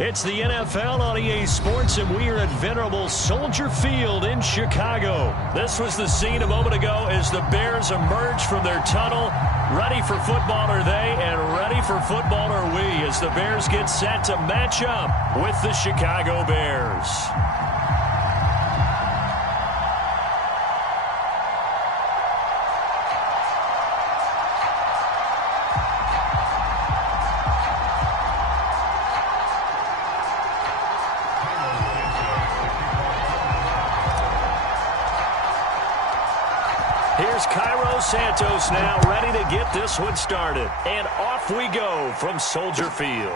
It's the NFL on EA Sports, and we are at venerable Soldier Field in Chicago. This was the scene a moment ago as the Bears emerged from their tunnel. Ready for football are they, and ready for football are we, as the Bears get set to match up with the Chicago Bears. Here's Cairo Santos now ready to get this one started. And off we go from Soldier Field.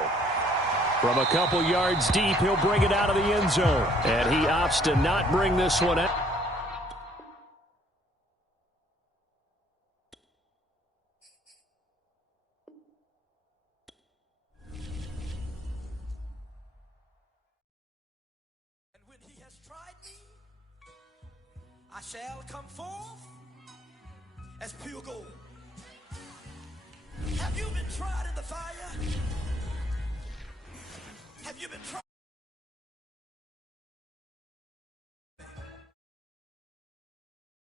From a couple yards deep, he'll bring it out of the end zone. And he opts to not bring this one out. And when he has tried me, I shall come forth as pure gold. Have you been tried in the fire? Have you been tried?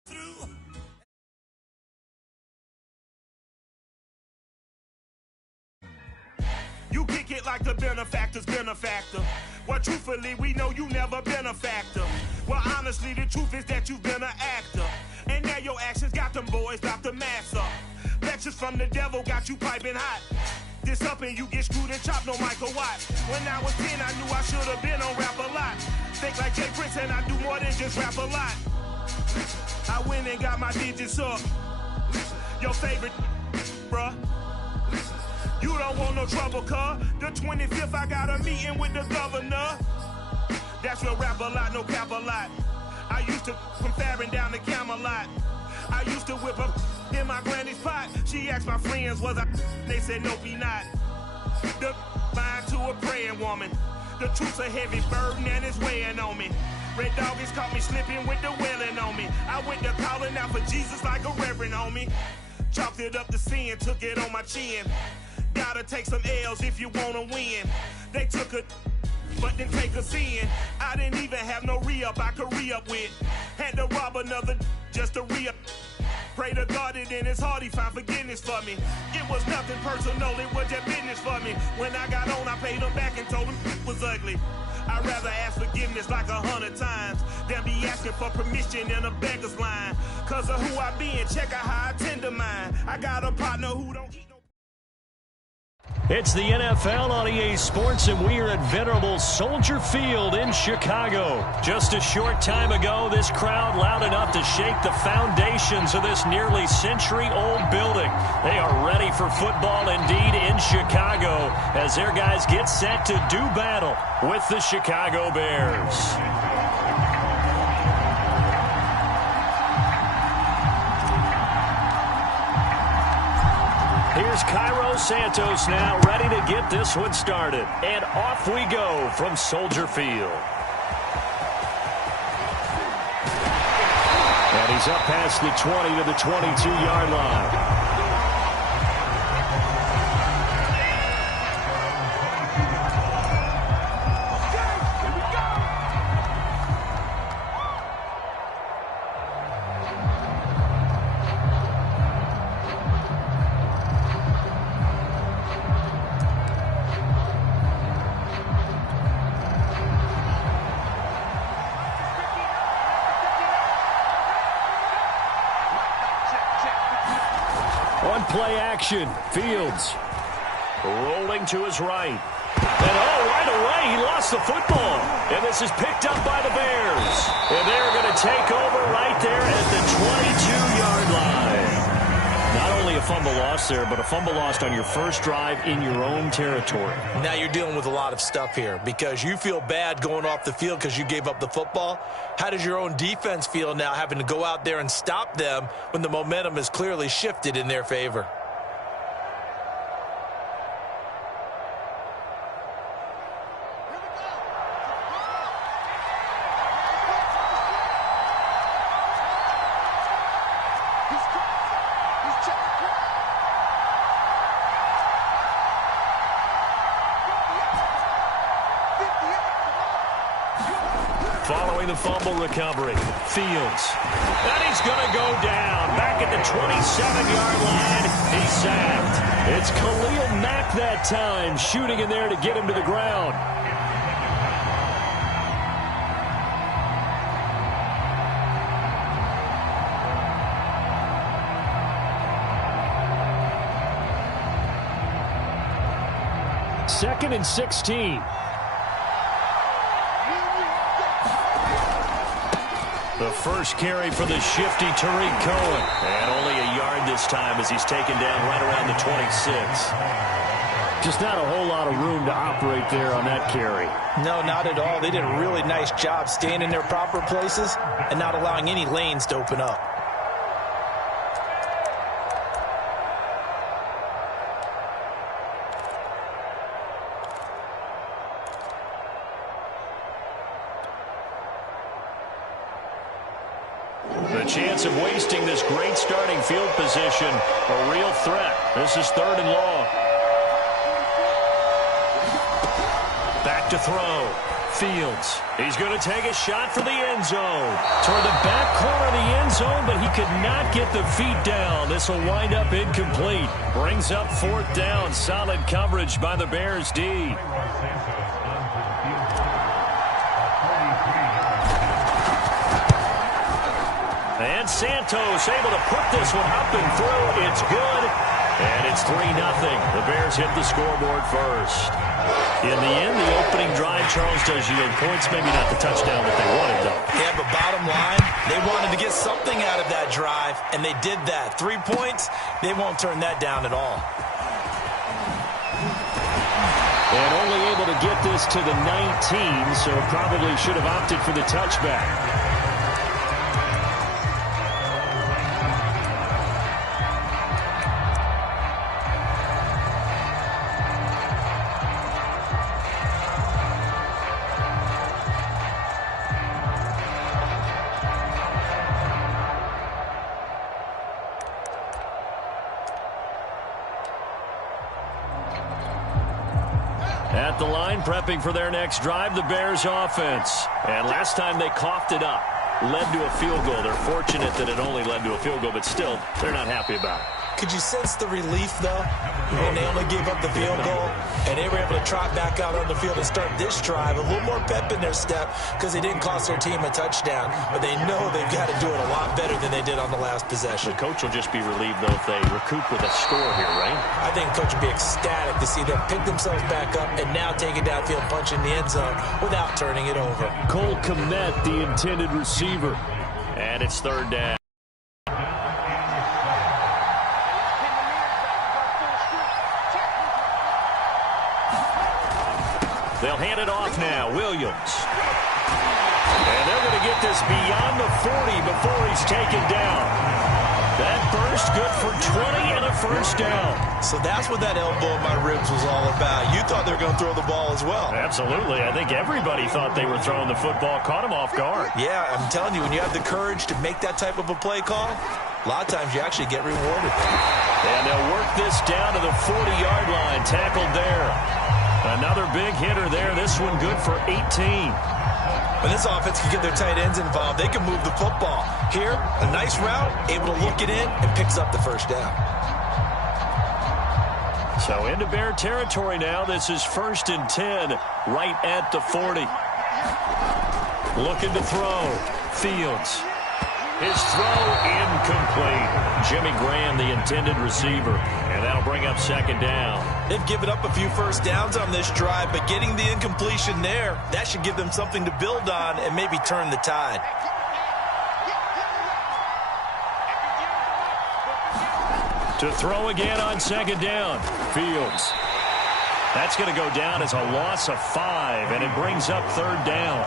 Through. You kick it like the benefactor's benefactor. Well, truthfully, we know you never been a factor. Well, honestly, the truth is that you've been an actor. And now your actions got them boys about to mass up. Lectures from the devil got you piping hot. This up and you get screwed and chopped, no Michael Watt. When I was 10, I knew I should have been on rap a lot. Think like Jay Prince and I do more than just rap a lot. I went and got my digits up. Your favorite, bruh. You don't want no trouble, cuz. The 25th, I got a meeting with the governor. That's real rap a lot, no cap a lot. I used to from Farron down to Camelot. I used to whip up in my granny's pot. She asked my friends, was I? They said, no, be not. The mind to a praying woman. The truth's a heavy burden and it's weighing on me. Red doggies caught me slipping with the wailing on me. I went to calling out for Jesus like a reverend homie. Chalked it up to sin, took it on my chin. Gotta take some L's if you wanna win. They took a but didn't take us in. I didn't even have no re-up I could re-up with. Had to rob another just to re-up. Pray to God that in his heart he found forgiveness for me. It was nothing personal, it was just business for me. When I got on, I paid him back and told him it was ugly. I'd rather ask forgiveness like 100 times than be asking for permission in a beggar's line. Cause of who I be and check out how I tend to mine. I got a partner who don't eat no. It's the NFL on EA Sports, and we are at venerable Soldier Field in Chicago. Just a short time ago, this crowd loud enough to shake the foundations of this nearly century-old building. They are ready for football indeed in Chicago as their guys get set to do battle with the Chicago Bears. Here's Cairo Santos now ready to get this one started. And off we go from Soldier Field. And he's up past the 20 to the 22-yard line. On play action, Fields rolling to his right. And right away, he lost the football. And this is picked up by the Bears. And they're going to take over right there at the 22-yard line. Not only a fumble loss there, but a fumble lost on your first drive in your own territory. Now you're dealing with a lot of stuff here because you feel bad going off the field because you gave up the football. How does your own defense feel now having to go out there and stop them when the momentum has clearly shifted in their favor? fumble recovery. Fields. And he's going to go down. Back at the 27-yard line. He's sacked. It's Khalil Mack that time, shooting in there to get him to the ground. Second and 16. The first carry for the shifty Tariq Cohen. And only a yard this time as he's taken down right around the 26. Just not a whole lot of room to operate there on that carry. No, not at all. They did a really nice job staying in their proper places and not allowing any lanes to open up. The chance of wasting this great starting field position, a real threat. This is 3rd and long. Back to throw. Fields. He's going to take a shot for the end zone. Toward the back corner of the end zone, but he could not get the feet down. This will wind up incomplete. Brings up 4th down. Solid coverage by the Bears D. And Santos able to put this one up and through. It's good. And it's 3-0. The Bears hit the scoreboard first. In the end, the opening drive, Charles, does yield points. Maybe not the touchdown that they wanted, though. Yeah, but bottom line, they wanted to get something out of that drive, and they did that. 3 points, they won't turn that down at all. And only able to get this to the 19, so probably should have opted for the touchback. At the line, prepping for their next drive, the Bears offense. And last time they coughed it up, led to a field goal. They're fortunate that it only led to a field goal, but still, they're not happy about it. Could you sense the relief, though, when they only gave up the field goal and they were able to trot back out on the field and start this drive? A little more pep in their step because they didn't cost their team a touchdown. But they know they've got to do it a lot better than they did on the last possession. The coach will just be relieved, though, if they recoup with a score here, right? I think the coach will be ecstatic to see them pick themselves back up and now take it downfield, punch in the end zone without turning it over. Cole Kmet, the intended receiver. And it's 3rd down. They'll hand it off now. Williams. And they're going to get this beyond the 40 before he's taken down. That burst good for 20 and a first down. So that's what that elbow in my ribs was all about. You thought they were going to throw the ball as well. Absolutely. I think everybody thought they were throwing the football. Caught him off guard. Yeah, I'm telling you, when you have the courage to make that type of a play call, a lot of times you actually get rewarded. And they'll work this down to the 40-yard line. Tackled there. Another big hitter there. This one good for 18. When this offense can get their tight ends involved, they can move the football. Here, a nice route, able to look it in, and picks up the first down. So into Bear territory now. This is 1st and 10, right at the 40. Looking to throw. Fields. His throw incomplete. Jimmy Graham, the intended receiver. And that'll bring up 2nd down. They've given up a few first downs on this drive, but getting the incompletion there, that should give them something to build on and maybe turn the tide. To throw again on 2nd down. Fields. That's going to go down as a loss of 5, and it brings up 3rd down.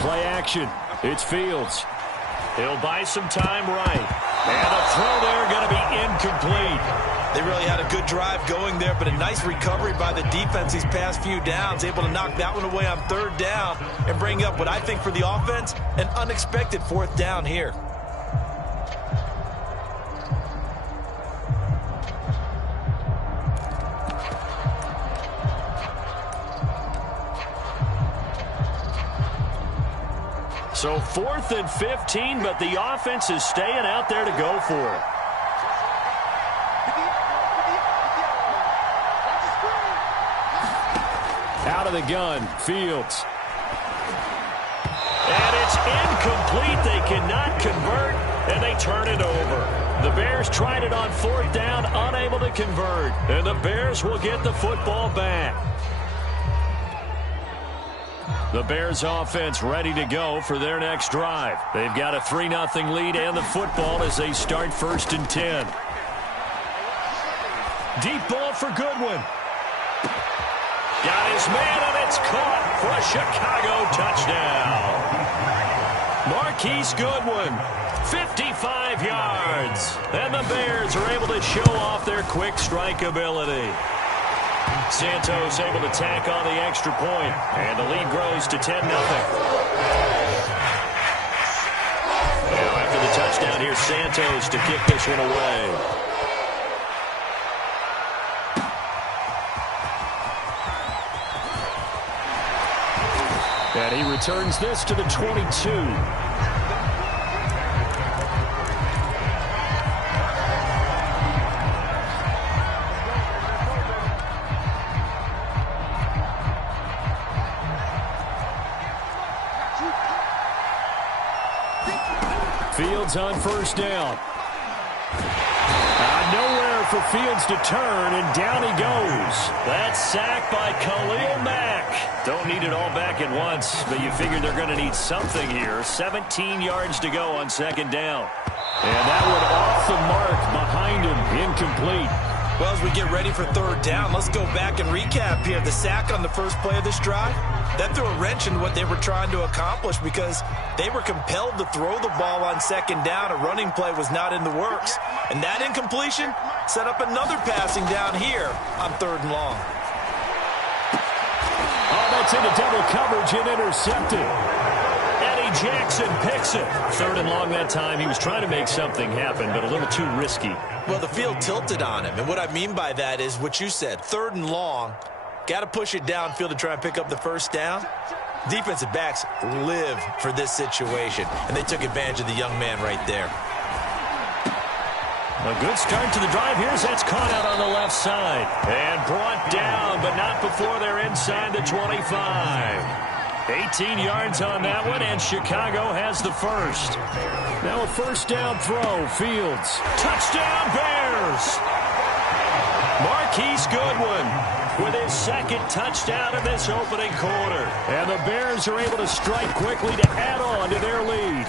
Play action. It's Fields. He'll buy some time right. And the throw there going to be incomplete. They really had a good drive going there, but a nice recovery by the defense these past few downs, able to knock that one away on 3rd down and bring up what I think for the offense, an unexpected 4th down here. So 4th and 15, but the offense is staying out there to go for it. Out of the gun, Fields. And it's incomplete. They cannot convert, and they turn it over. The Bears tried it on 4th down, unable to convert. And the Bears will get the football back. The Bears offense ready to go for their next drive. They've got a 3-0 lead and the football as they start 1st and 10. Deep ball for Goodwin. Got his man, and it's caught for a Chicago touchdown. Marquise Goodwin, 55 yards. And the Bears are able to show off their quick strike ability. Santos able to tack on the extra point, and the lead grows to 10-0. Now after the touchdown, here's Santos to kick this one away. And he returns this to the 22. Fields on 1st down. Nowhere for Fields to turn, and down he goes. That's sacked by Khalil Mack. Don't need it all back at once, but you figure they're going to need something here. 17 yards to go on 2nd down. And that one off the mark behind him, incomplete. Well, as we get ready for 3rd down, let's go back and recap here. The sack on the first play of this drive, that threw a wrench into what they were trying to accomplish because they were compelled to throw the ball on 2nd down. A running play was not in the works. And that incompletion set up another passing down here on 3rd and long. Oh, that's into double coverage and intercepted. Eddie Jackson picks it. 3rd and long that time. He was trying to make something happen, but a little too risky. Well, the field tilted on him, and what I mean by that is what you said, 3rd and long, got to push it downfield to try and pick up the 1st down. Defensive backs live for this situation, and they took advantage of the young man right there. A good start to the drive. Here's that's caught out on the left side and brought down, but not before they're inside the 25. 18 yards on that one, and Chicago has the first. Now a 1st down throw. Fields. Touchdown, Bears! Marquise Goodwin with his 2nd touchdown in this opening quarter. And the Bears are able to strike quickly to add on to their lead.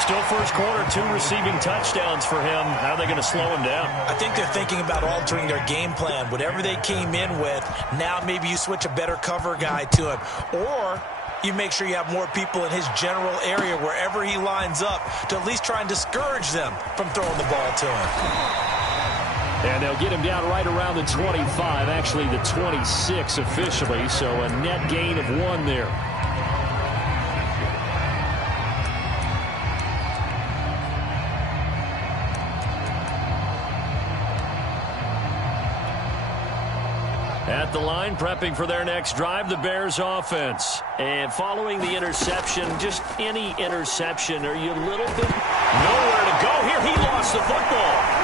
Still 1st quarter, 2 receiving touchdowns for him. How are they going to slow him down? I think they're thinking about altering their game plan. Whatever they came in with, now maybe you switch a better cover guy to him. Or you make sure you have more people in his general area wherever he lines up to at least try and discourage them from throwing the ball to him. And they'll get him down right around the 25, actually the 26 officially, so a net gain of 1 there. At the line, prepping for their next drive, the Bears offense. And following the interception, just any interception, are you a little bit nowhere to go here? He lost the football.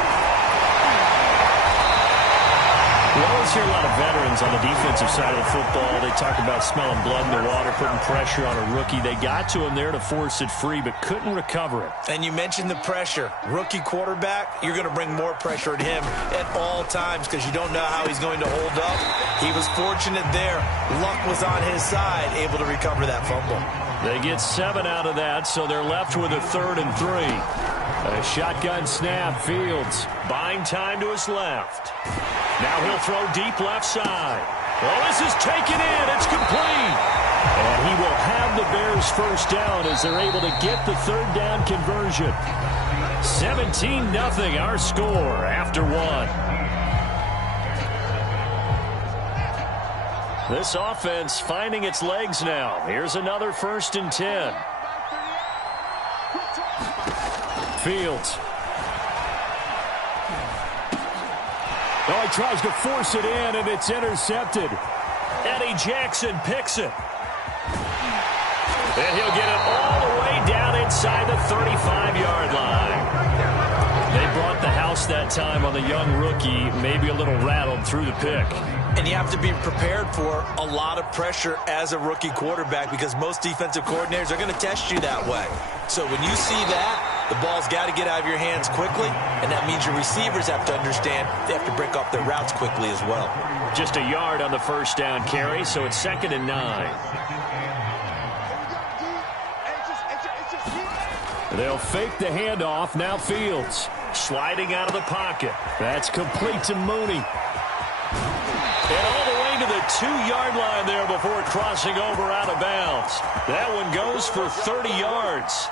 We always hear a lot of veterans on the defensive side of the football. They talk about smelling blood in the water, putting pressure on a rookie. They got to him there to force it free, but couldn't recover it. And you mentioned the pressure. Rookie quarterback, you're going to bring more pressure at him at all times because you don't know how he's going to hold up. He was fortunate there. Luck was on his side, able to recover that fumble. They get 7 out of that, so they're left with a 3rd and 3. A shotgun snap. Fields buying time to his left. Now he'll throw deep left side. Well, this is taken in. It's complete. And he will have the Bears' 1st down as they're able to get the 3rd down conversion. 17-0 our score after one. This offense finding its legs now. Here's another 1st and 10. Fields. Oh, he tries to force it in, and it's intercepted. Eddie Jackson picks it. And he'll get it all the way down inside the 35-yard line. They brought the house that time on the young rookie, maybe a little rattled through the pick. And you have to be prepared for a lot of pressure as a rookie quarterback because most defensive coordinators are going to test you that way. So when you see that, the ball's got to get out of your hands quickly, and that means your receivers have to understand they have to break off their routes quickly as well. Just a yard on the 1st down carry, so it's 2nd and 9. They'll fake the handoff. Now Fields sliding out of the pocket. That's complete to Mooney. And all the way to the 2-yard line there before crossing over out of bounds. That one goes for 30 yards.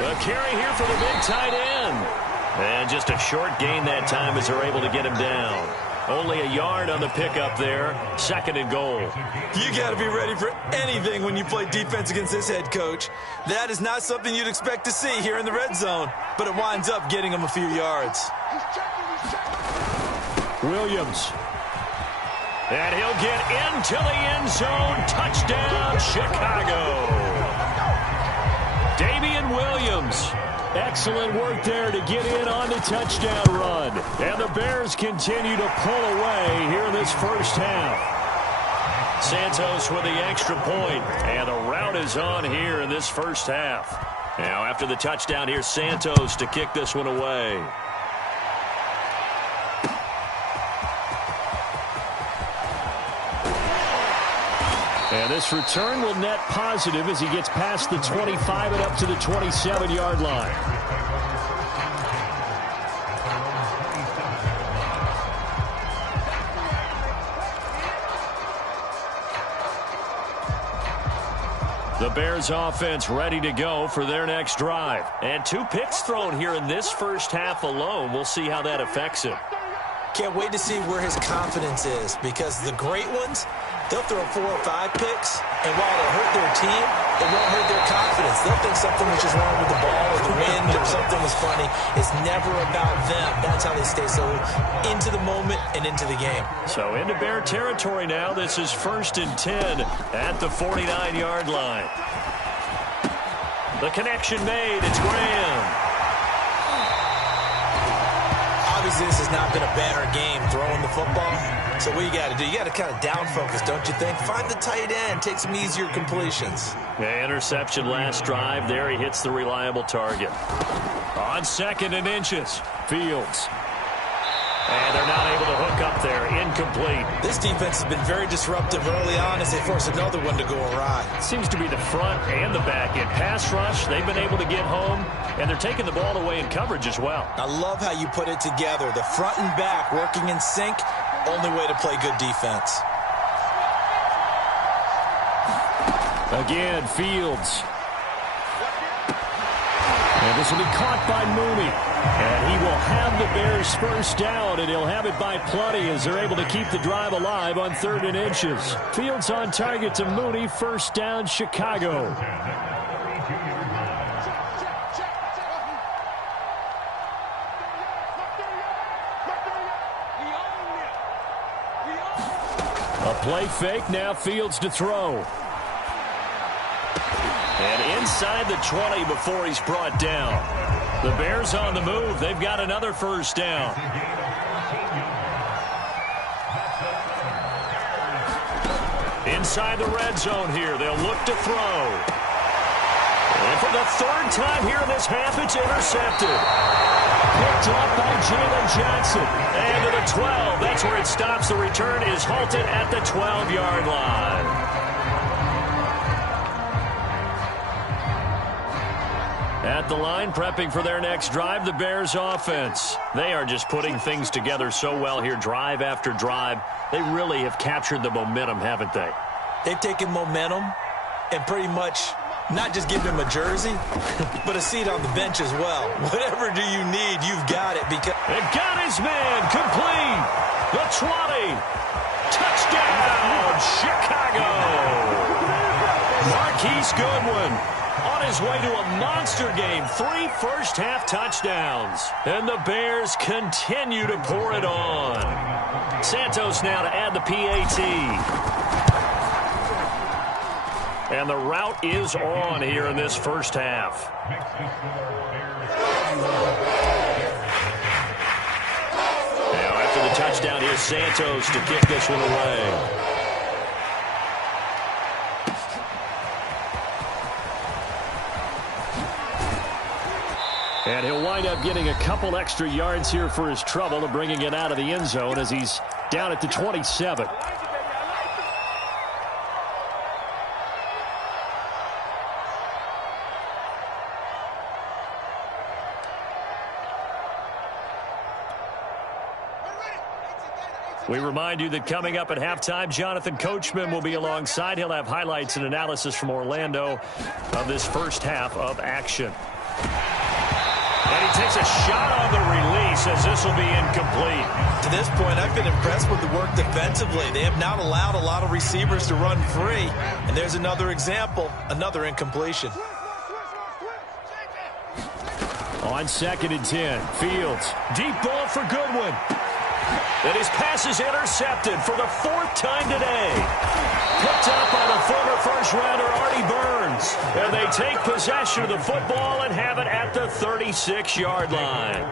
A carry here for the big tight end. And just a short gain that time as they're able to get him down. Only a yard on the pickup there. 2nd and goal. You got to be ready for anything when you play defense against this head coach. That is not something you'd expect to see here in the red zone, but it winds up getting him a few yards. Williams. And he'll get into the end zone. Touchdown, Chicago. Damian Williams. Excellent work there to get in on the touchdown run. And the Bears continue to pull away here in this 1st half. Santos with the extra point, and the route is on here in this 1st half. Now after the touchdown, here's Santos to kick this one away. And this return will net positive as he gets past the 25 and up to the 27-yard line. The Bears offense ready to go for their next drive. And 2 picks thrown here in this 1st half alone. We'll see how that affects him. Can't wait to see where his confidence is because the great ones, they'll throw 4 or 5 picks, and while it'll hurt their team, it won't hurt their confidence. They'll think something was just wrong with the ball or the wind or something was funny. It's never about them. That's how they stay so into the moment and into the game. So into Bear territory now. This is 1st and 10 at the 49-yard line. The connection made. It's Graham. Obviously, this has not been a banner game throwing the football. So what you got to do, you got to kind of down focus, don't you think? Find the tight end, take some easier completions. Yeah, interception last drive. There he hits the reliable target. On 2nd and inches, Fields. And they're not able to hook up there. Incomplete. This defense has been very disruptive early on as they force another one to go awry. Seems to be the front and the back end. Pass rush, they've been able to get home, and they're taking the ball away in coverage as well. I love how you put it together. The front and back working in sync, only way to play good defense. Again, Fields. And this will be caught by Mooney. And he will have the Bears 1st down, and he'll have it by plenty as they're able to keep the drive alive on 3rd and inches. Fields on target to Mooney. 1st down, Chicago. A play fake, now Fields to throw. And inside the 20 before he's brought down. The Bears on the move. They've got another 1st down. Inside the red zone here. They'll look to throw. And for the 3rd time here in this half, it's intercepted. Picked up by Jalen Johnson. And to the 12. That's where it stops. The return is halted at the 12-yard line. At the line, prepping for their next drive, the Bears offense. They are just putting things together so well here, drive after drive. They really have captured the momentum, haven't they? They've taken momentum and pretty much not just give him a jersey, but a seat on the bench as well. Whatever do you need, you've got it. Because it got his man complete. The 20. Touchdown, Chicago. Marquise Goodwin on his way to a monster game. 3 first-half touchdowns. And the Bears continue to pour it on. Santos now to add the PAT. And the route is on here in this first half. Now after the touchdown, here's Santos to kick this one away. And he'll wind up getting a couple extra yards here for his trouble and bringing it out of the end zone as he's down at the 27. We remind you that coming up at halftime, Jonathan Coachman will be alongside. He'll have highlights and analysis from Orlando of this first half of action. And he takes a shot on the release as this will be incomplete. To this point, I've been impressed with the work defensively. They have not allowed a lot of receivers to run free. And there's another example, another incompletion. On 2nd and 10, Fields. Deep ball for Goodwin. And his pass is intercepted for the 4th time today. Picked up by the former first-rounder Artie Burns. And they take possession of the football and have it at the 36-yard line.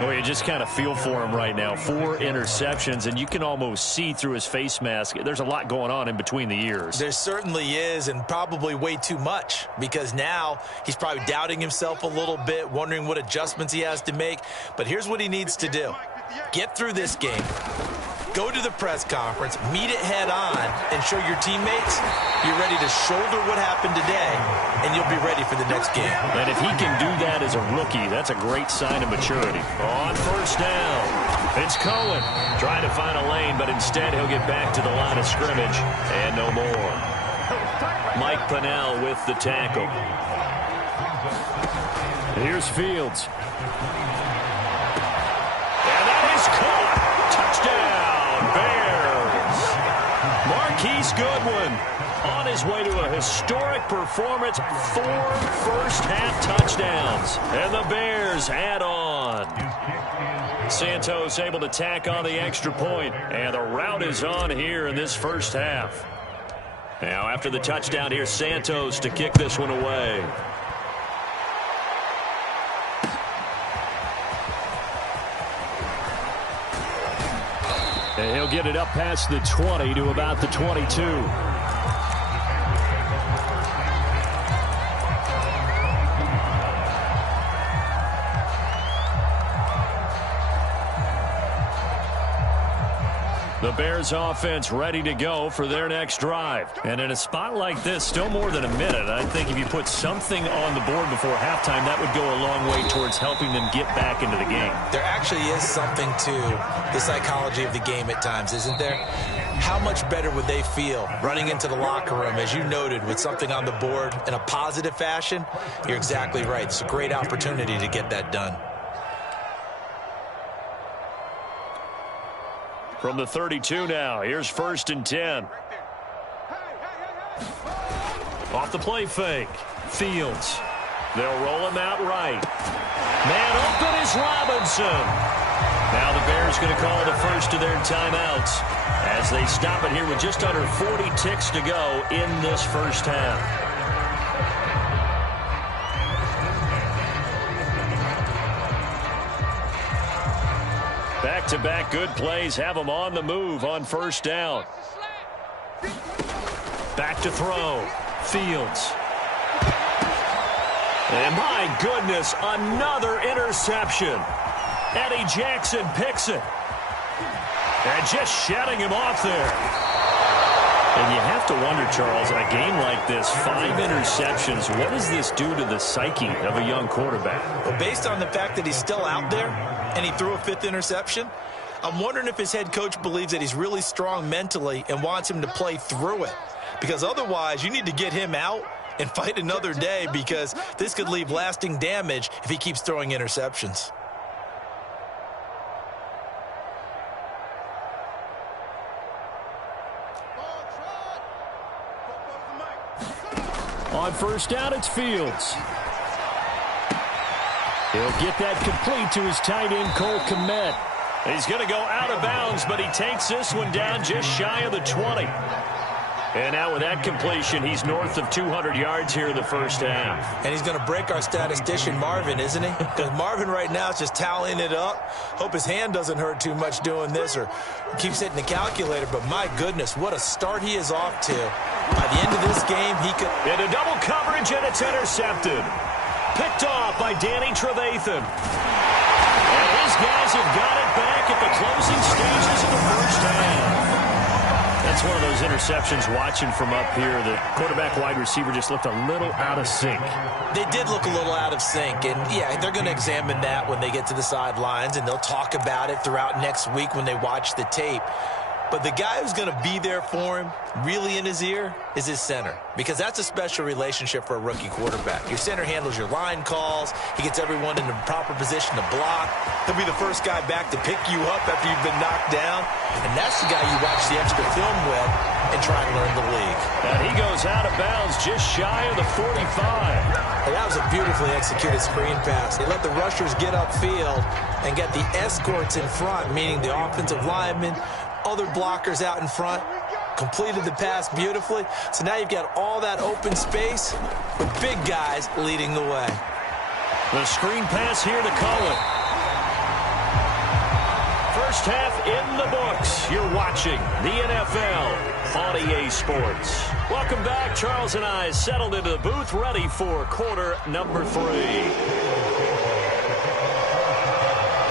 Well, you just kind of feel for him right now. 4 interceptions, and you can almost see through his face mask. There's a lot going on in between the ears. There certainly is, and probably way too much, because now he's probably doubting himself a little bit, wondering what adjustments he has to make. But here's what he needs to do. Get through this game, go to the press conference, meet it head on, and show your teammates you're ready to shoulder what happened today, and you'll be ready for the next game. And if he can do that as a rookie, that's a great sign of maturity. On 1st down, it's Cohen trying to find a lane, but instead he'll get back to the line of scrimmage, and no more. Mike Pennell with the tackle. Here's Fields. Caught. Touchdown, Bears. Marquise Goodwin on his way to a historic performance. 4 first-half touchdowns. And the Bears add on. Santos able to tack on the extra point. And the route is on here in this first half. Now after the touchdown, here's Santos to kick this one away. And he'll get it up past the 20 to about the 22. The Bears offense ready to go for their next drive. And in a spot like this, still more than a minute. I think if you put something on the board before halftime, that would go a long way towards helping them get back into the game. There actually is something to the psychology of the game at times, isn't there? How much better would they feel running into the locker room, as you noted, with something on the board in a positive fashion? You're exactly right. It's a great opportunity to get that done. From the 32 now, here's 1st and 10. Off the play fake. Fields. They'll roll him out right. Man open is Robinson. Now the Bears going to call the first of their timeouts as they stop it here with just under 40 ticks to go in this first half. Back-to-back good plays have them on the move on 1st down. Back to throw. Fields. And my goodness, another interception. Eddie Jackson picks it. And just shutting him off there. And you have to wonder, Charles, in a game like this, 5 interceptions, what does this do to the psyche of a young quarterback? Well, based on the fact that he's still out there and he threw a 5th interception, I'm wondering if his head coach believes that he's really strong mentally and wants him to play through it. because otherwise you need to get him out and fight another day, because this could leave lasting damage if he keeps throwing interceptions. On first down, it's Fields. He'll get that complete to his tight end, Cole Kmet. He's going to go out of bounds, but he takes this one down just shy of the 20. And now with that completion, he's north of 200 yards here in the first half. And he's going to break our statistician, Marvin, isn't he? Because Marvin right now is just tallying it up. Hope his hand doesn't hurt too much doing this, or keeps hitting the calculator. But my goodness, what a start he is off to. By the end of this game, he could... Into double coverage, and it's intercepted. Picked off by Danny Trevathan. And his guys have got it back at the closing stages of the first half. That's one of those interceptions watching from up here. The quarterback wide receiver just looked a little out of sync. They did look a little out of sync. And, yeah, they're going to examine that when they get to the sidelines, and they'll talk about it throughout next week when they watch the tape. But the guy who's going to be there for him, really in his ear, is his center. Because that's a special relationship for a rookie quarterback. Your center handles your line calls. He gets everyone in the proper position to block. He'll be the first guy back to pick you up after you've been knocked down. And that's the guy you watch the extra film with and try and learn the league. And he goes out of bounds just shy of the 45. And that was a beautifully executed screen pass. They let the rushers get upfield and get the escorts in front, meaning the offensive linemen, other blockers out in front, completed the pass beautifully. So now you've got all that open space with big guys leading the way. The screen pass here to Cullen. First half in the books. You're watching the NFL on EA Sports. Welcome back. Charles and I settled into the booth, ready for quarter number 3.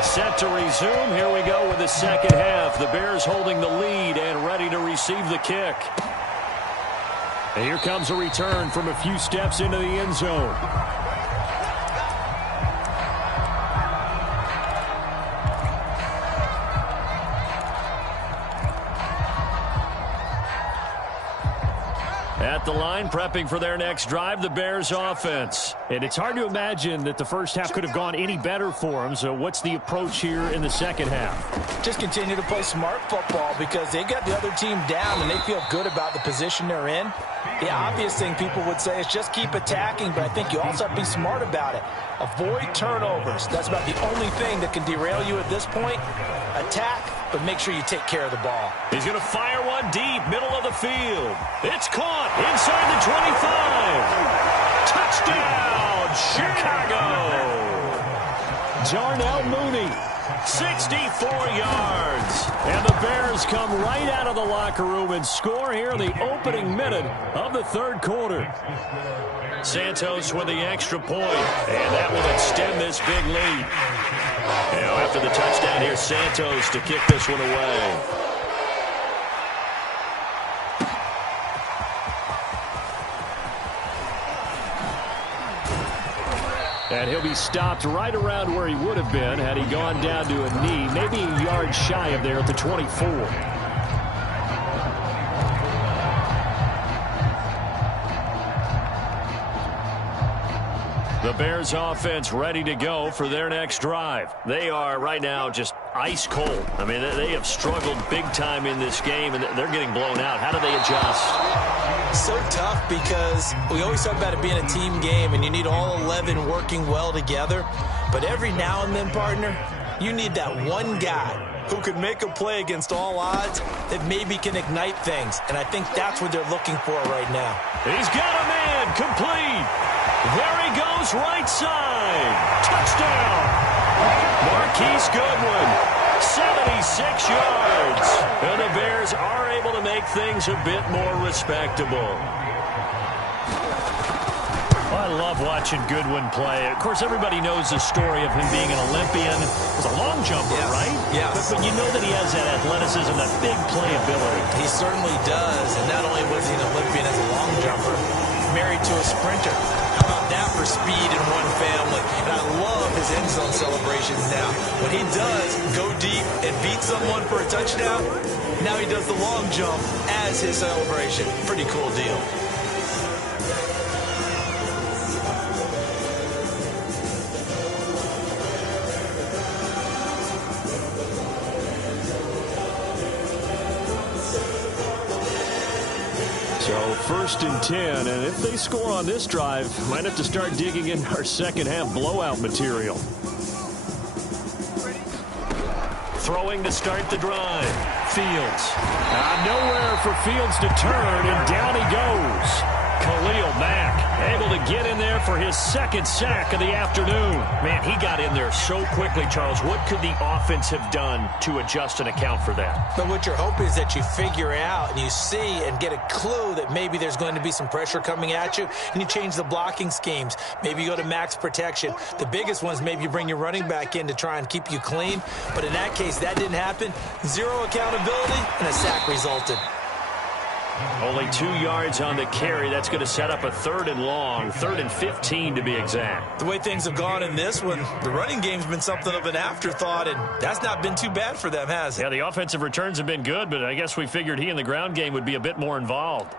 Set to resume. Here we go with the second half. The Bears holding the lead and ready to receive the kick. And here comes a return from a few steps into the end zone. At the line, prepping for their next drive, the Bears offense. And it's hard to imagine that the first half could have gone any better for them. So what's the approach here in the second half? Just continue to play smart football, because they got the other team down and they feel good about the position they're in. The obvious thing people would say is just keep attacking, but I think you also have to be smart about it. Avoid turnovers. That's about the only thing that can derail you at this point. Attack, but make sure you take care of the ball. He's going to fire one deep, middle of the field. It's caught inside the 25. Touchdown, Chicago. Darnell Mooney, 64 yards. And the Bears come right out of the locker room and score here in the opening minute of the third quarter. Santos with the extra point, and that will extend this big lead. Now after the touchdown, here's Santos to kick this one away. And he'll be stopped right around where he would have been had he gone down to a knee, maybe a yard shy of there at the 24. The Bears offense ready to go for their next drive. They are right now just ice cold. I mean, they have struggled big time in this game, and they're getting blown out. How do they adjust? So tough, because we always talk about it being a team game, and you need all 11 working well together. But every now and then, partner, you need that one guy who can make a play against all odds that maybe can ignite things. And I think that's what they're looking for right now. He's got a man complete. There he goes, right side. Touchdown. Marquise Goodwin, 76 yards. And the Bears are able to make things a bit more respectable. Well, I love watching Goodwin play. Of course, everybody knows the story of him being an Olympian. He's a long jumper, yes, right? Yes. But you know that he has that athleticism, that big playability. He certainly does. And not only was he an Olympian as a long jumper, married to a sprinter. How about that for speed in one family? And I love his end zone celebrations now. When he does go deep and beat someone for a touchdown, now he does the long jump as his celebration. Pretty cool deal. So 1st and 10, and if they score on this drive, might have to start digging in our second half blowout material. Throwing to start the drive. Fields. Nowhere for Fields to turn, and down he goes. Khalil Mack able to get in there for his second sack of the afternoon. Man, he got in there so quickly, Charles. What could the offense have done to adjust and account for that? But what you're hoping is that you figure out and you see and get a clue that maybe there's going to be some pressure coming at you, and you change the blocking schemes. Maybe you go to max protection. The biggest one is maybe you bring your running back in to try and keep you clean. But in that case, that didn't happen. Zero accountability, and a sack resulted. Only 2 yards on the carry. That's going to set up a 3rd and long, 3rd and 15 to be exact. The way things have gone in this one, the running game's been something of an afterthought, and that's not been too bad for them, has it? Yeah, the offensive returns have been good, but I guess we figured he in the ground game would be a bit more involved.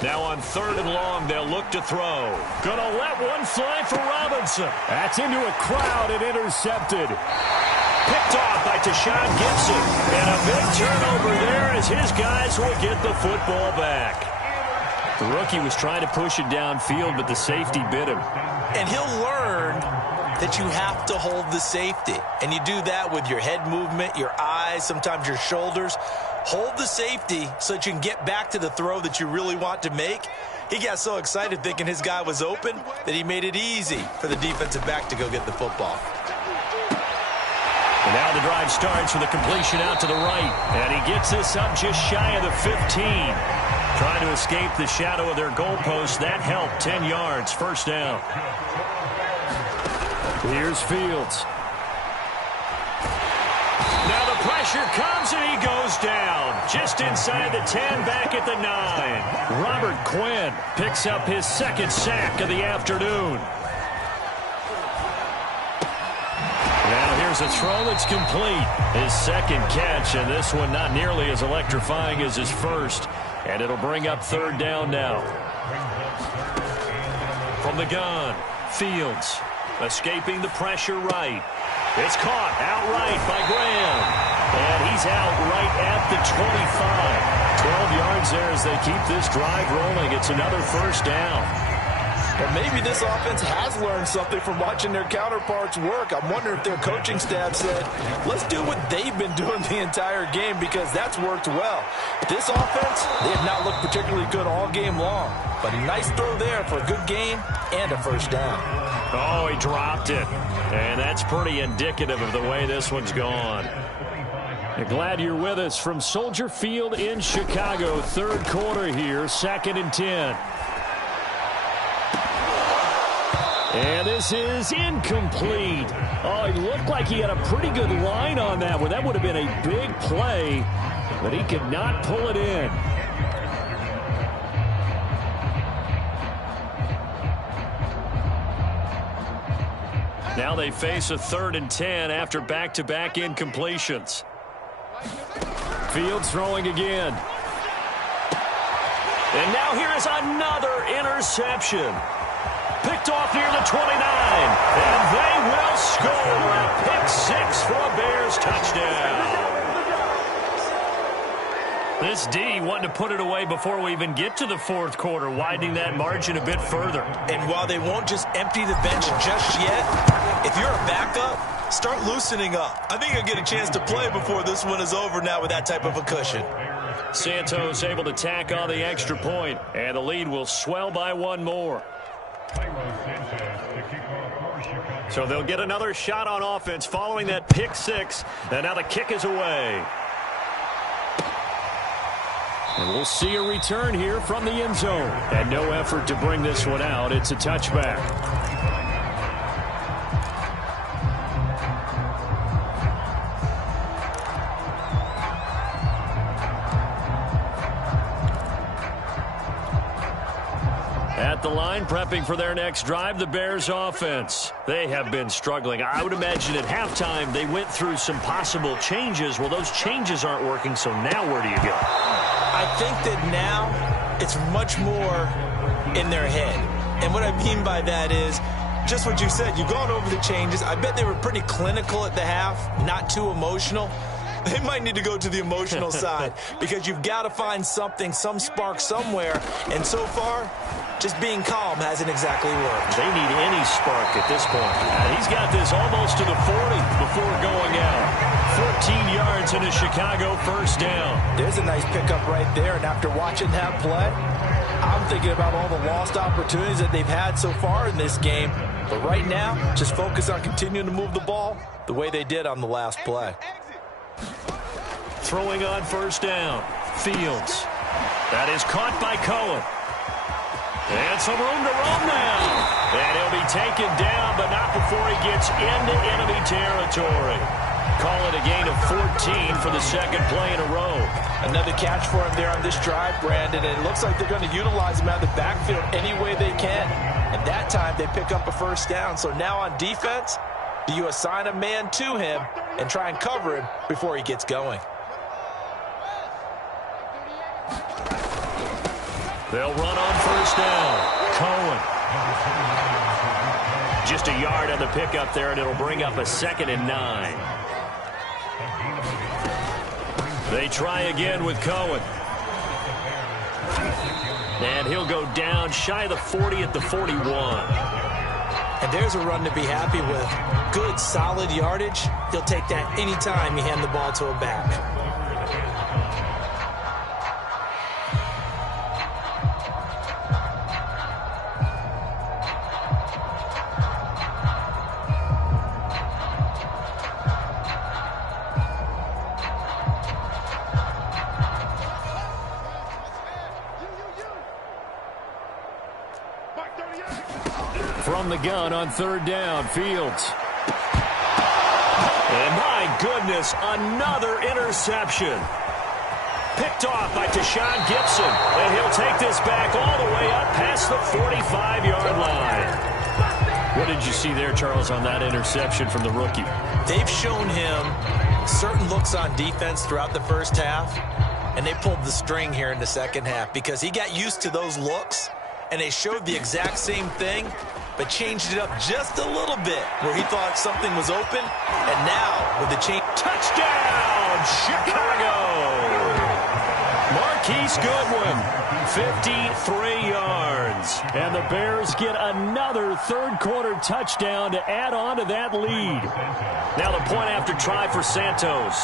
Now on 3rd and long, they'll look to throw. Gonna let one fly for Robinson. That's into a crowd and intercepted. Picked off by Tashawn Gibson. And a big turnover there as his guys will get the football back. The rookie was trying to push it downfield, but the safety bit him. And he'll learn that you have to hold the safety. And you do that with your head movement, your eyes, sometimes your shoulders. Hold the safety so that you can get back to the throw that you really want to make. He got so excited thinking his guy was open that he made it easy for the defensive back to go get the football. And now the drive starts with a completion out to the right. And he gets this up just shy of the 15. Trying to escape the shadow of their goalpost. That helped. 10 yards. 1st down. Here's Fields. Now the pressure comes and he goes down. Just inside the 10, back at the 9. Robert Quinn picks up his 2nd sack of the afternoon. Now here's a throw that's complete. His 2nd catch, and this one not nearly as electrifying as his 1st. And it'll bring up 3rd down now. From the gun, Fields escaping the pressure right. It's caught outright by Graham. And he's out right at the 25. 12 yards there as they keep this drive rolling. It's another 1st down. Well, maybe this offense has learned something from watching their counterparts work. I'm wondering if their coaching staff said, let's do what they've been doing the entire game, because that's worked well. This offense, they have not looked particularly good all game long. But a nice throw there for a good gain and a 1st down. Oh, he dropped it. And that's pretty indicative of the way this one's gone. Glad you're with us from Soldier Field in Chicago. 3rd quarter here, 2nd and 10. And this is incomplete. Oh, it looked like he had a pretty good line on that one. That would have been a big play, but he could not pull it in. Now they face a 3rd and 10 after back-to-back incompletions. Fields throwing again. And now here is another interception. Picked off near the 29. And they will score a pick 6 for a Bears touchdown. This D wanted to put it away before we even get to the 4th quarter, widening that margin a bit further. And while they won't just empty the bench just yet, if you're a backup, start loosening up. I think you'll get a chance to play before this one is over now with that type of a cushion. Santos able to tack on the extra point, and the lead will swell by 1 more. So they'll get another shot on offense following that pick 6, and now the kick is away. And we'll see a return here from the end zone. And no effort to bring this one out. It's a touchback. At the line, prepping for their next drive, the Bears offense. They have been struggling. I would imagine at halftime they went through some possible changes. Well, those changes aren't working, so now where do you go? I think that now it's much more in their head. And what I mean by that is just what you said. You've gone over the changes. I bet they were pretty clinical at the half, not too emotional. They might need to go to the emotional side because you've got to find something, some spark somewhere. And so far, just being calm hasn't exactly worked. They need any spark at this point. He's got this almost to the 40 before going out. 14 yards in a Chicago first down. There's a nice pickup right there. And after watching that play, I'm thinking about all the lost opportunities that they've had so far in this game. But right now, just focus on continuing to move the ball the way they did on the last play. Throwing on first down. Fields. That is caught by Cohen. And some room to roam now. And he'll be taken down, but not before he gets into enemy territory. Call it a gain of 14 for the second play in a row. Another catch for him there on this drive, Brandon. And it looks like they're going to utilize him out of the backfield any way they can. And that time they pick up a first down. So now on defense, do you assign a man to him and try and cover him before he gets going? They'll run on first down. Cohen. Just a yard on the pickup there, and it'll bring up a 2nd and 9. They try again with Cohen. And he'll go down shy of the 40 at the 41. And there's a run to be happy with. Good, solid yardage. He'll take that anytime you hand the ball to a back. From the gun on third down, Fields. And my goodness, another interception. Picked off by Tashawn Gibson. And he'll take this back all the way up past the 45-yard line. What did you see there, Charles, on that interception from the rookie? They've shown him certain looks on defense throughout the first half, and they pulled the string here in the second half because he got used to those looks, and they showed the exact same thing, but changed it up just a little bit where he thought something was open, and now with the change. Touchdown, Chicago! Marquise Goodwin, 53 yards. And the Bears get another third-quarter touchdown to add on to that lead. Now the point after try for Santos.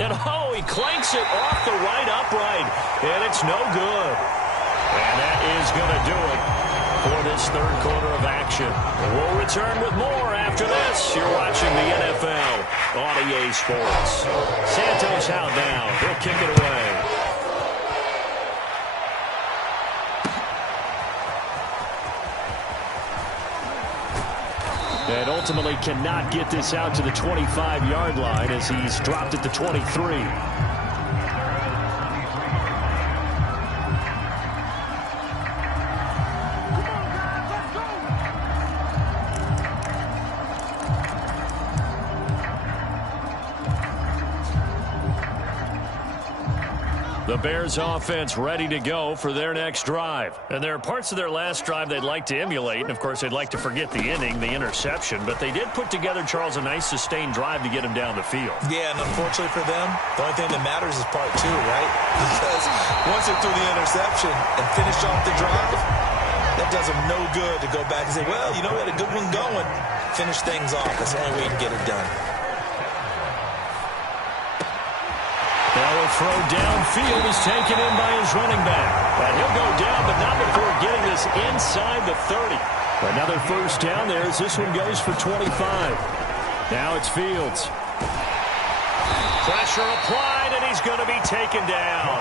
And oh, he clanks it off the right upright, and it's no good. And that is going to do it for this third quarter of action. We'll return with more after this. You're watching the NFL on EA Sports. Santos out now. He'll kick it away. And ultimately cannot get this out to the 25-yard line as he's dropped at the 23. The Bears offense ready to go for their next drive. And there are parts of their last drive they'd like to emulate. And, of course, they'd like to forget the inning, the interception. But they did put together, Charles, a nice sustained drive to get him down the field. Yeah, and unfortunately for them, the only thing that matters is part two, right? Because once they threw the interception and finished off the drive, that does them no good to go back and say, well, you know, we had a good one going. Finish things off. That's the only way you can get it done. Now a throw downfield is taken in by his running back. And he'll go down, but not before getting this inside the 30. Another first down there as this one goes for 25. Now it's Fields. Pressure applied, and he's going to be taken down.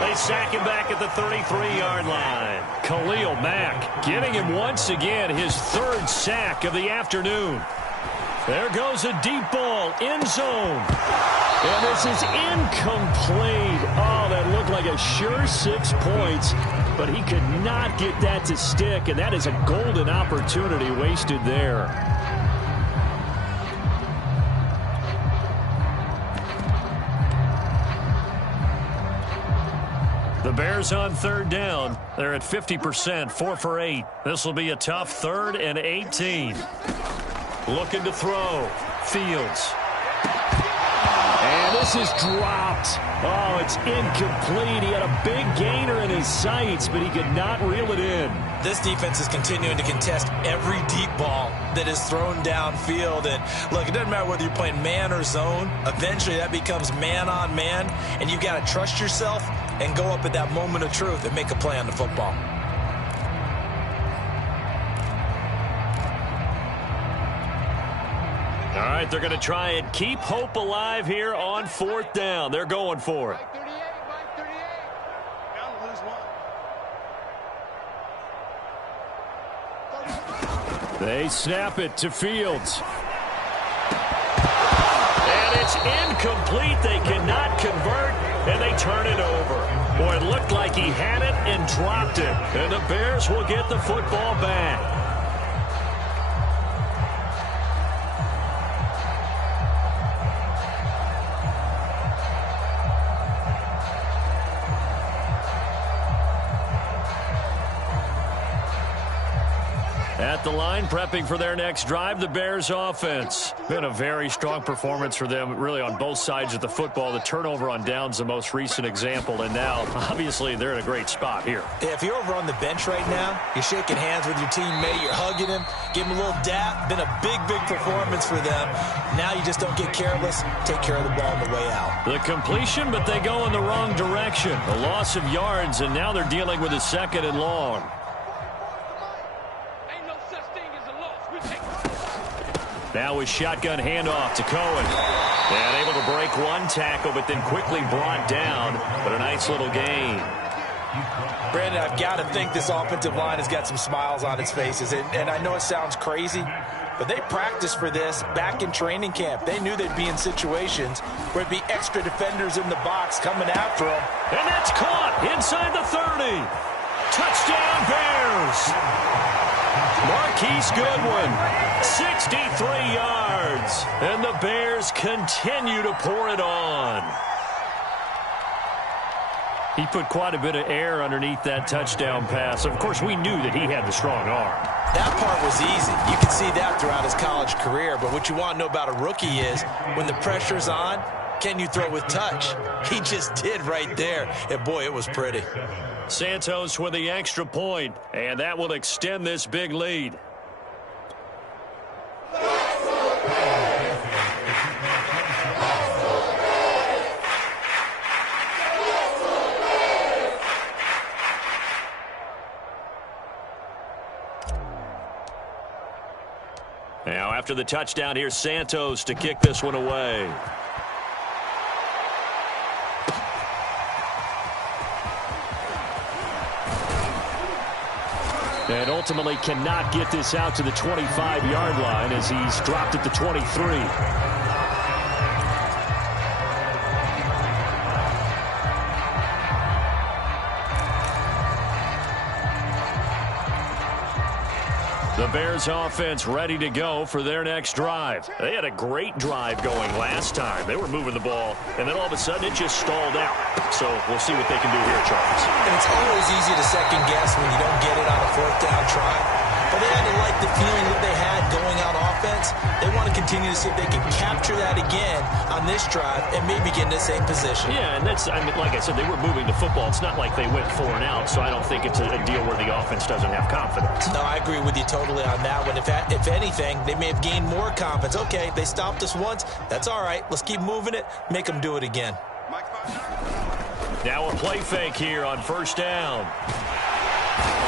They sack him back at the 33-yard line. Khalil Mack getting him once again his third sack of the afternoon. There goes a deep ball, end zone. And this is incomplete. Oh, that looked like a sure 6 points, but he could not get that to stick, and that is a golden opportunity wasted there. The Bears on third down. They're at 50%, 4 for 8. This will be a tough 3rd and 18. Looking to throw. Fields. And this is dropped. Oh, it's incomplete. He had a big gainer in his sights, but he could not reel it in. This defense is continuing to contest every deep ball that is thrown downfield. And look, it doesn't matter whether you're playing man or zone. Eventually that becomes man on man, and you've got to trust yourself and go up at that moment of truth and make a play on the football. All right, they're going to try and keep hope alive here on 4th down. They're going for it. They snap it to Fields. And it's incomplete. They cannot convert, and they turn it over. Boy, it looked like he had it and dropped it. And the Bears will get the football back. At the line, prepping for their next drive, the Bears offense. Been a very strong performance for them, really on both sides of the football. The turnover on downs, the most recent example, and now, obviously, they're in a great spot here. Yeah, if you're over on the bench right now, you're shaking hands with your teammate, you're hugging him, give him a little dap. Been a big, big performance for them. Now you just don't get careless. Take care of the ball on the way out. The completion, but they go in the wrong direction. A loss of yards, and now they're dealing with a 2nd and long. Now a shotgun handoff to Cohen. And able to break one tackle, but then quickly brought down. But a nice little gain. Brandon, I've got to think this offensive line has got some smiles on its faces. And I know it sounds crazy, but they practiced for this back in training camp. They knew they'd be in situations where there'd be extra defenders in the box coming after them. And that's caught inside the 30. Touchdown, Bears. Marquise Goodwin, 63 yards, and the Bears continue to pour it on. He put quite a bit of air underneath that touchdown pass. Of course, we knew that he had the strong arm. That part was easy. You could see that throughout his college career, but what you want to know about a rookie is when the pressure's on, can you throw with touch? He just did right there, and boy, it was pretty. Santos with the extra point, and that will extend this big lead. Now, after the touchdown, here's Santos to kick this one away. And ultimately cannot get this out to the 25-yard line as he's dropped at the 23. The Bears offense ready to go for their next drive. They had a great drive going last time. They were moving the ball, and then all of a sudden it just stalled out. So we'll see what they can do here, Charles. And it's always easy to second guess when you don't get it on a 4th down try. But they had to like the feeling that they had going on offense. They want to continue to see if they can capture that again on this drive and maybe get in the same position. Yeah, and that's, I mean, like I said, they were moving the football. It's not like they went 4 and out, so I don't think it's a deal where the offense doesn't have confidence. No, I agree with you totally on that one. If anything, they may have gained more confidence. Okay, they stopped us once. That's all right. Let's keep moving it. Make them do it again. Now a play fake here on 1st down.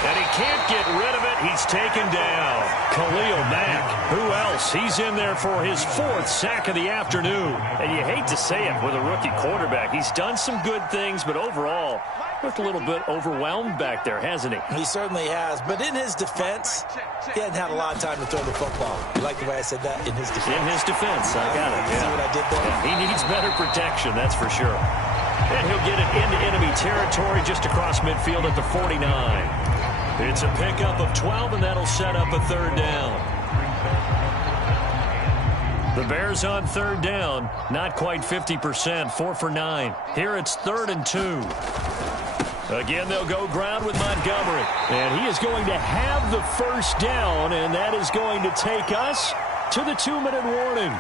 And he can't get rid of it, He's taken down. Khalil Mack. Who else? He's in there for his 4th sack of the afternoon. And you hate to say it with a rookie quarterback. He's done some good things, but overall, looked a little bit overwhelmed back there, hasn't he? He certainly has. But in his defense, he hadn't had a lot of time to throw the football. You like the way I said that? In his defense. In his defense. I got it. See what I did there? Yeah, he needs better protection, that's for sure. And he'll get it into enemy territory just across midfield at the 49. It's a pickup of 12, and that'll set up a 3rd down. The Bears on 3rd down, not quite 50%, 4 for 9. Here it's 3rd and 2. Again, they'll go ground with Montgomery. And he is going to have the 1st down, and that is going to take us to the 2-minute warning.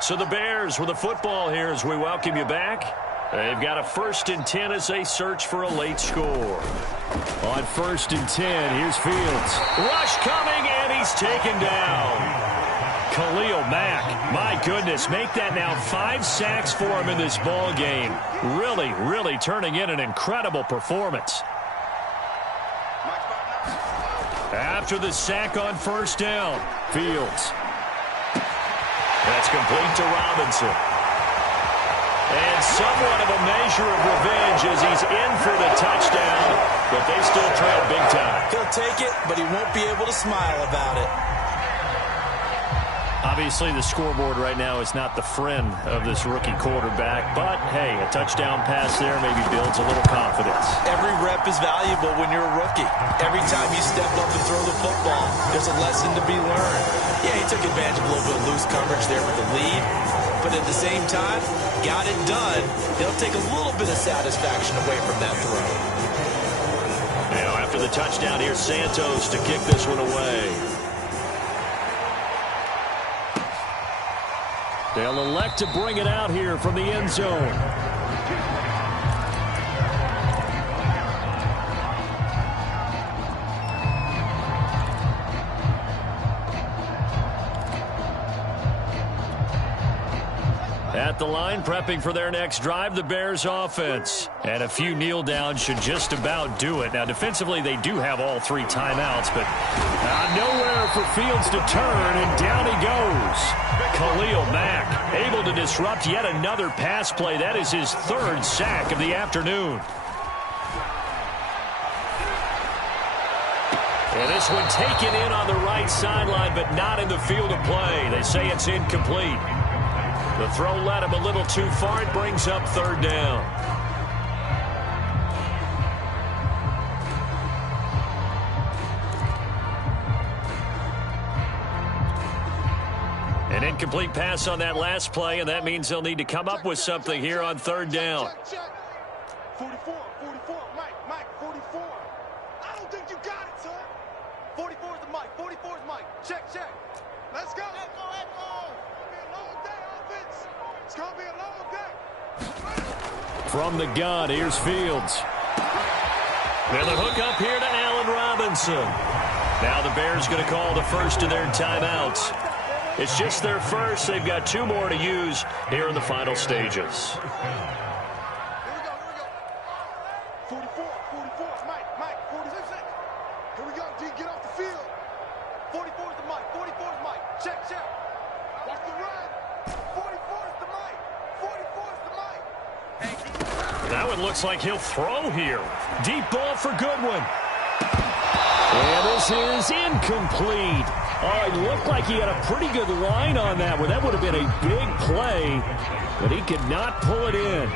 So the Bears with the football here as we welcome you back. They've got a 1st and 10 as they search for a late score. On 1st and 10, here's Fields. Rush coming, and he's taken down. Khalil Mack, my goodness, make that now 5 sacks for him in this ball game. Really, really turning in an incredible performance. After the sack on 1st down, Fields. That's complete to Robinson. And somewhat of a measure of revenge as he's in for the touchdown, but they still trail big time. He'll take it, but he won't be able to smile about it. Obviously, the scoreboard right now is not the friend of this rookie quarterback, but, hey, a touchdown pass there maybe builds a little confidence. Every rep is valuable when you're a rookie. Every time you step up and throw the football, there's a lesson to be learned. Yeah, he took advantage of a little bit of loose coverage there with the lead, but at the same time, got it done. He'll take a little bit of satisfaction away from that throw. Now, after the touchdown, here's Santos to kick this one away. They'll elect to bring it out here from the end zone. At the line, prepping for their next drive, the Bears offense. And a few kneel downs should just about do it. Now, defensively, they do have all 3 timeouts, but nowhere for Fields to turn, and down he goes. Khalil Mack able to disrupt yet another pass play. That is his 3rd sack of the afternoon. And this one taken in on the right sideline, but not in the field of play. They say it's incomplete. The throw led him a little too far. It brings up 3rd down. An incomplete pass on that last play, and that means they'll need to come up with something here on 3rd down. 44, Mike, 44. I don't think you got it, son. 44 is the Mike, 44 is Mike. Check. Let's go. It's going to be a long day. From the gun, here's Fields. And the hook up here to Allen Robinson. Now the Bears going to call the first of their timeouts. It's just their first. They've got 2 more to use here in the final stages. Here we go. 44, Mike, 46. Here we go, D, get off the field. 44 is the Mike, 44 is Mike. Check. Watch the run. 44 is the Mike, 44 is the Mike. That one looks like he'll throw here. Deep ball for Goodwin. And this is incomplete. Oh, it looked like he had a pretty good line on that one. That would have been a big play, but he could not pull it in.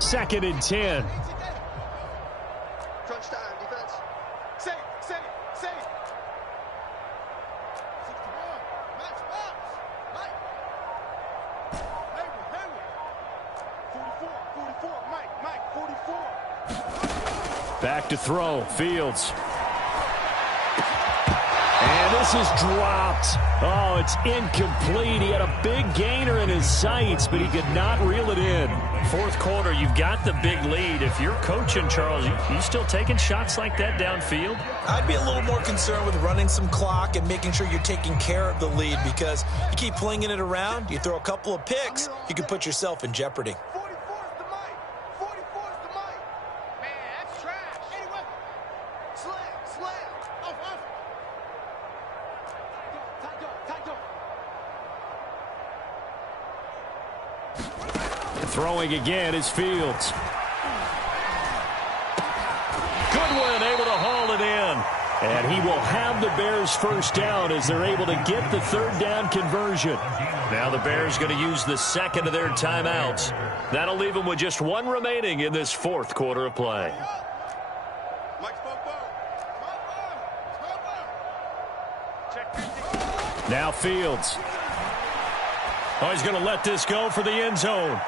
Second and 10. Crunch time, defense. Safe. 61. Match box. Mike. Hayward. 44, Mike, 44. Back to throw, Fields. And This is dropped. Oh, it's incomplete. He had a big gainer in his sights, but he could not reel it in. Fourth quarter, you've got the big lead. If you're coaching, Charles, you still taking shots like that downfield? I'd be a little more concerned with running some clock and making sure you're taking care of the lead, because you keep flinging it around, you throw a couple of picks, you can put yourself in jeopardy. Throwing again is Fields. Goodwin able to haul it in. And he will have the Bears first down as they're able to get the third down conversion. Now the Bears going to use the second of their timeouts. That'll leave them with just one remaining in this fourth quarter of play. Now Fields. Oh, he's going to let this go for the end zone.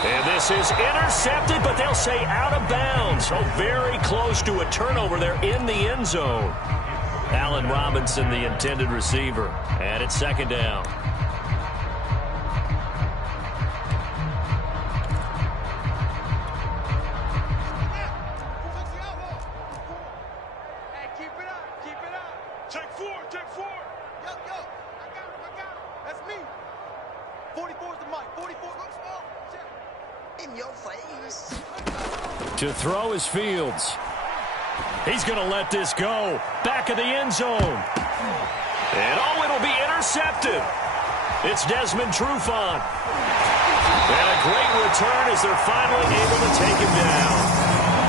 And this is intercepted, but they'll say out of bounds. Oh, very close to a turnover there in the end zone. Allen Robinson, the intended receiver. And it's second down. To throw is Fields. He's going to let this go. Back of the end zone. And oh, it'll be intercepted. It's Desmond Trufant. And a great return as they're finally able to take him down.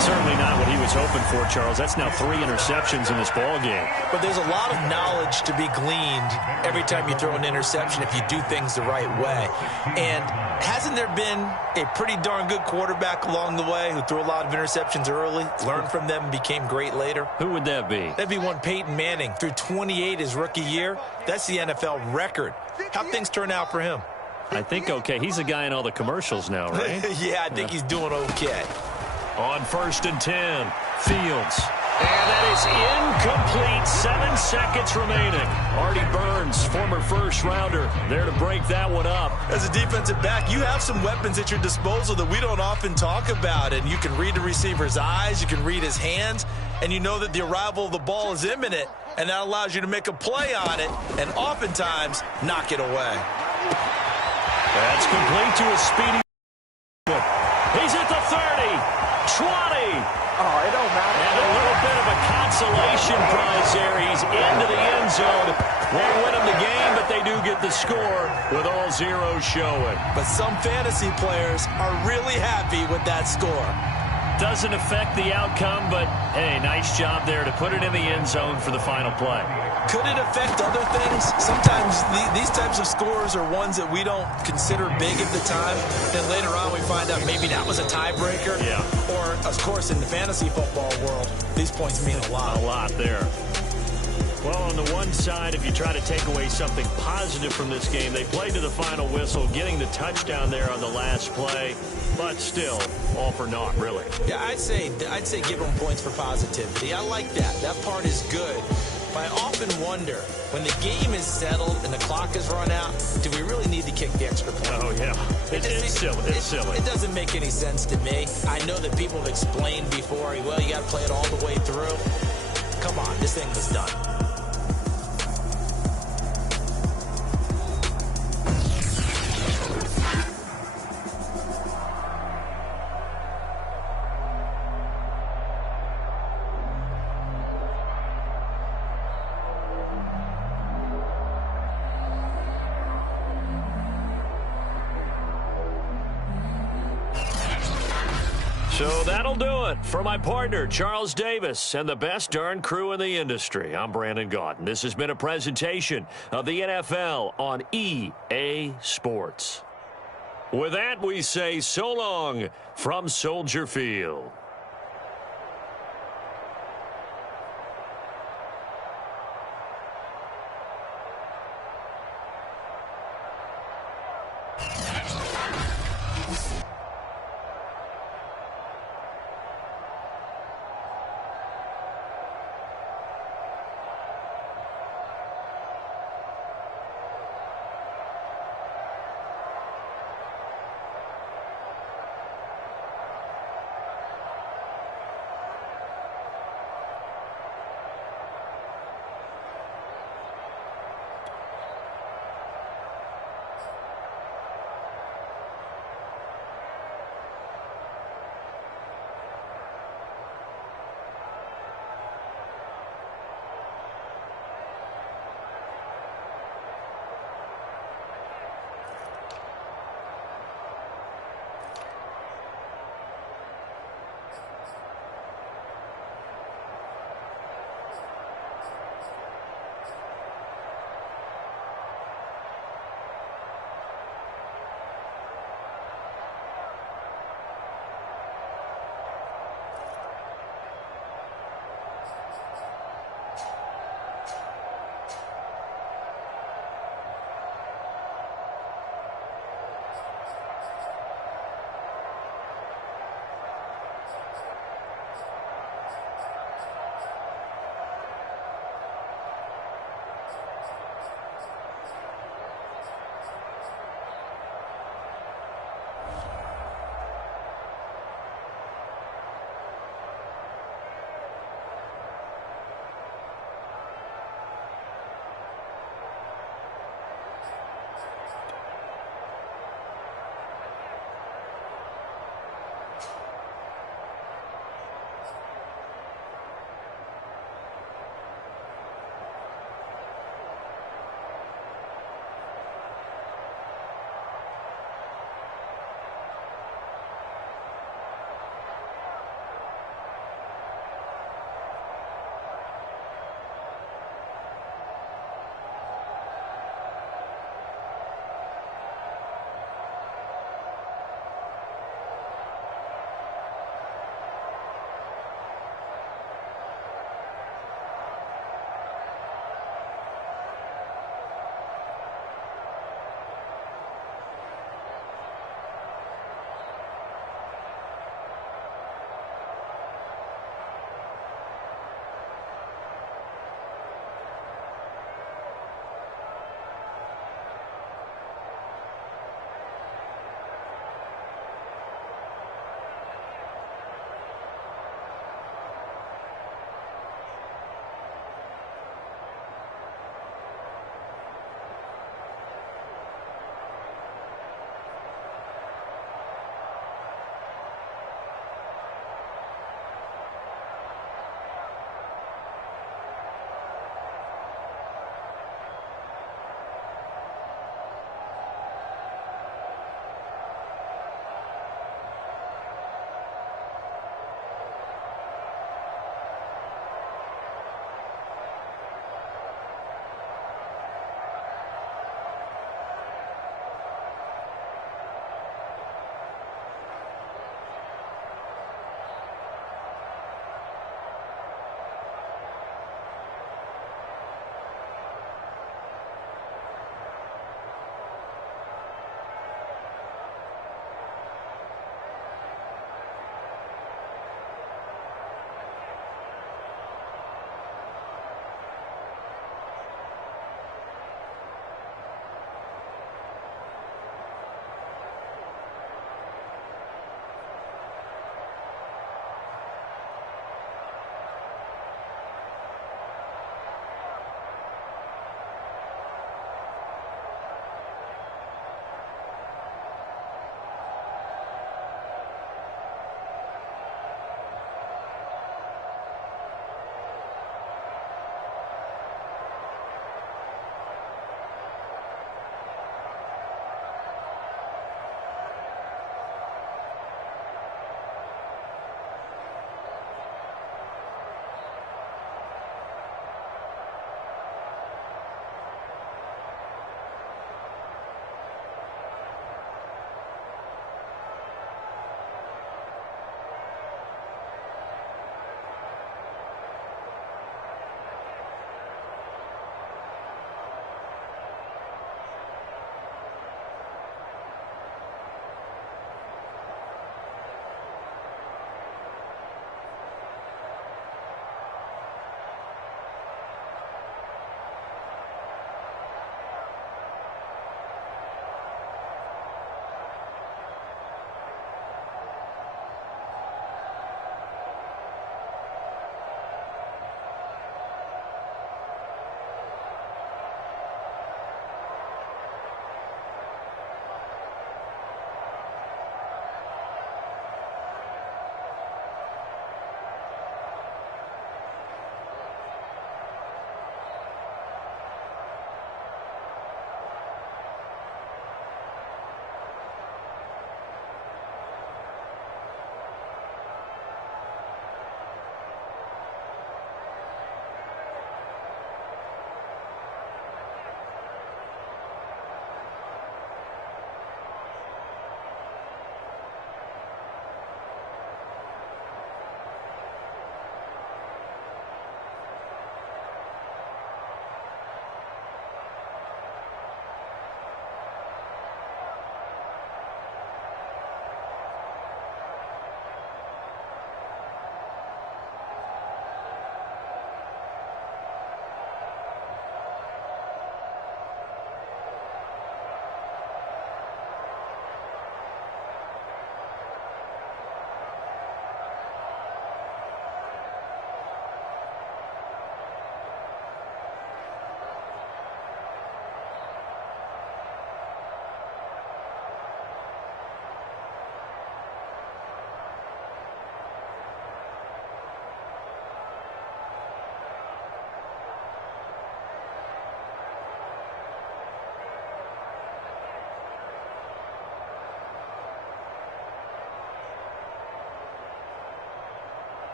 Certainly not what he was hoping for, Charles. That's now 3 interceptions in this ball game. But there's a lot of knowledge to be gleaned every time you throw an interception if you do things the right way. And hasn't there been a pretty darn good quarterback along the way who threw a lot of interceptions early, learned from them, and became great later? Who would that be? That'd be one Peyton Manning. Threw 28 his rookie year. That's the NFL record. How'd things turn out for him? I think okay. He's a guy in all the commercials now, right? Yeah, I think he's doing okay. On 1st and 10, Fields. And that is incomplete. 7 seconds remaining. Artie Burns, former first-rounder, there to break that one up. As a defensive back, you have some weapons at your disposal that we don't often talk about. And you can read the receiver's eyes, you can read his hands, and you know that the arrival of the ball is imminent, and that allows you to make a play on it and oftentimes knock it away. That's complete to a speedy. He's at the 30. 20. Oh, it don't matter. And a little bit of a consolation prize there. He's into the end zone. Won't win them the game, but they do get the score with all zeros showing. But some fantasy players are really happy with that score. Doesn't affect the outcome, but, hey, nice job there to put it in the end zone for the final play. Could it affect other things? Sometimes these types of scores are ones that we don't consider big at the time. Then later on we find out maybe that was a tiebreaker. Yeah. Or, of course, in the fantasy football world, these points mean a lot. A lot there. Well, on the one side, if you try to take away something positive from this game, they played to the final whistle, getting the touchdown there on the last play, but still, all for naught, really. Yeah, I'd say give them points for positivity. I like that. That part is good. But I often wonder, when the game is settled and the clock is run out, do we really need to kick the extra point? Oh, yeah. It's silly. It's silly. It doesn't make any sense to me. I know that people have explained before, well, you got to play it all the way through. Come on, this thing was done. So that'll do it for my partner, Charles Davis, and the best darn crew in the industry. I'm Brandon Gaudin. This has been a presentation of the NFL on EA Sports. With that, we say so long from Soldier Field.